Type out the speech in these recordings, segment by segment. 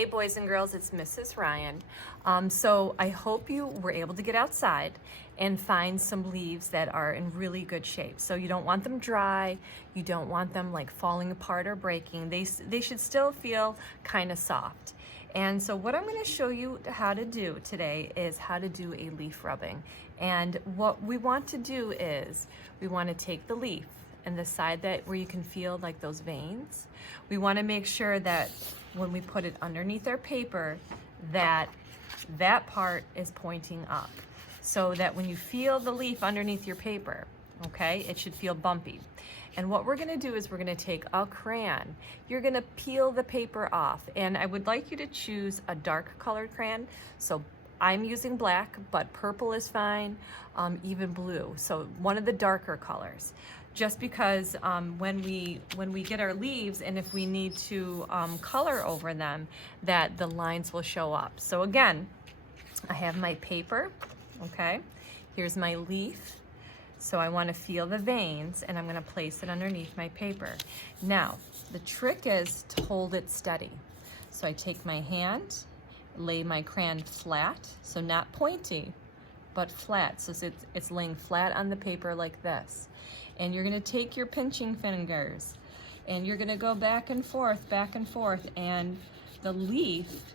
Hey boys and girls, it's Mrs. Ryan. So I hope you were able to get outside and find some leaves that are in really good shape. So you don't want them dry, you don't want them like falling apart or breaking. They should still feel kind of soft. And so what I'm going to show you how to do today is how to do a leaf rubbing. And what we want to do is we want to take the leaf and the side that where you can feel like those veins, we want to make sure that when we put it underneath our paper that that part is pointing up, so that when you feel the leaf underneath your paper, okay, it should feel bumpy. And what we're going to do is we're going to take a crayon. You're going to peel the paper off, and I would like you to choose a dark colored crayon. So I'm using black, but purple is fine, even blue. So one of the darker colors. Just because when we get our leaves, and if we need to color over them, that the lines will show up. So again, I have my paper, okay? Here's my leaf. So I want to feel the veins, and I'm going to place it underneath my paper. Now, the trick is to hold it steady. So I take my hand, lay my crayon flat, so not pointy, but flat. So it's laying flat on the paper like this. And you're going to take your pinching fingers, and you're going to go back and forth, and the leaf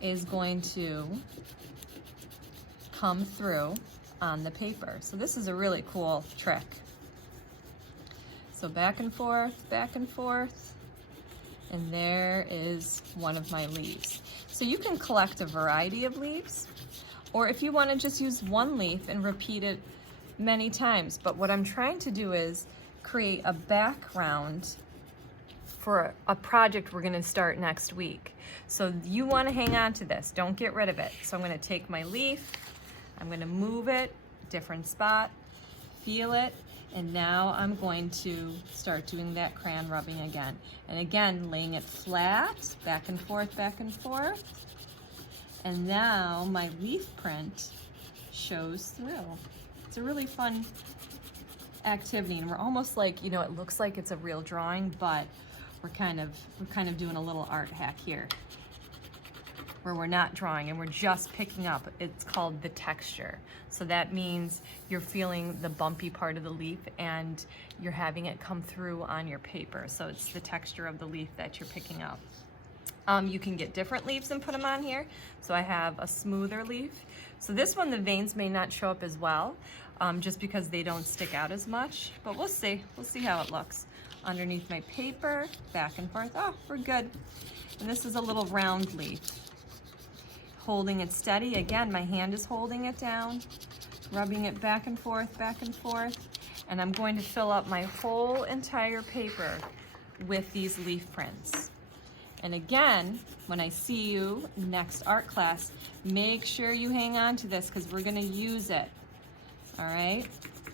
is going to come through on the paper. So this is a really cool trick. So back and forth, and there is one of my leaves. So you can collect a variety of leaves, or if you want to just use one leaf and repeat it many times. But what I'm trying to do is create a background for a project we're going to start next week. So you want to hang on to this, don't get rid of it. So I'm going to take my leaf, I'm going to move it, different spot, feel it, and now I'm going to start doing that crayon rubbing again. And again, laying it flat, back and forth, and now my leaf print shows through. It's a really fun activity, and we're almost like, you know, it looks like it's a real drawing, but we're kind of doing a little art hack here where we're not drawing and we're just picking up. It's called the texture. So that means you're feeling the bumpy part of the leaf and you're having it come through on your paper. So it's the texture of the leaf that you're picking up. You can get different leaves and put them on here. So I have a smoother leaf. So this one, the veins may not show up as well, just because they don't stick out as much, but we'll see how it looks. Underneath my paper, back and forth, oh, we're good. And this is a little round leaf. Holding it steady, again, my hand is holding it down, rubbing it back and forth, and I'm going to fill up my whole entire paper with these leaf prints. And again, when I see you next art class, make sure you hang on to this because we're going to use it. All right?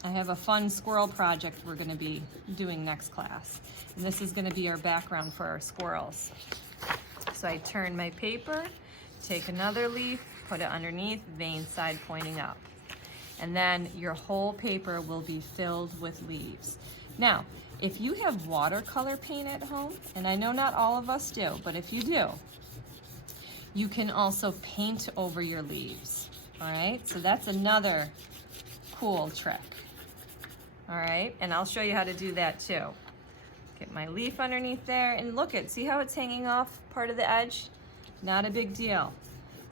I have a fun squirrel project we're going to be doing next class. And this is going to be our background for our squirrels. So I turn my paper, take another leaf, put it underneath, vein side pointing up. And then your whole paper will be filled with leaves. Now, if you have watercolor paint at home, and I know not all of us do, but if you do, you can also paint over your leaves. All right, so that's another cool trick. All right, and I'll show you how to do that too. Get my leaf underneath there, and look at, see how it's hanging off part of the edge? Not a big deal.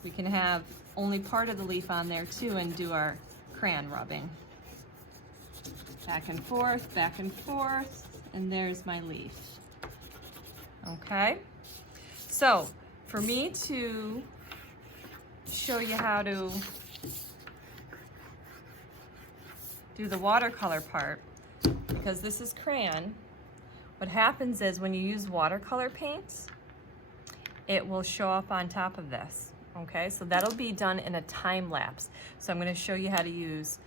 We can have only part of the leaf on there too and do our crayon rubbing. Back and forth, and there's my leaf. Okay, so for me to show you how to do the watercolor part, because this is crayon, what happens is when you use watercolor paints, it will show up on top of this. Okay, so that'll be done in a time lapse. So I'm going to show you how to use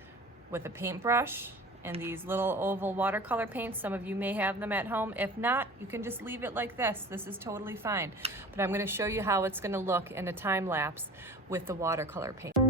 with a paintbrush and these little oval watercolor paints. Some of you may have them at home. If not, you can just leave it like this. This is totally fine. But I'm going to show you how it's going to look in a time lapse with the watercolor paint.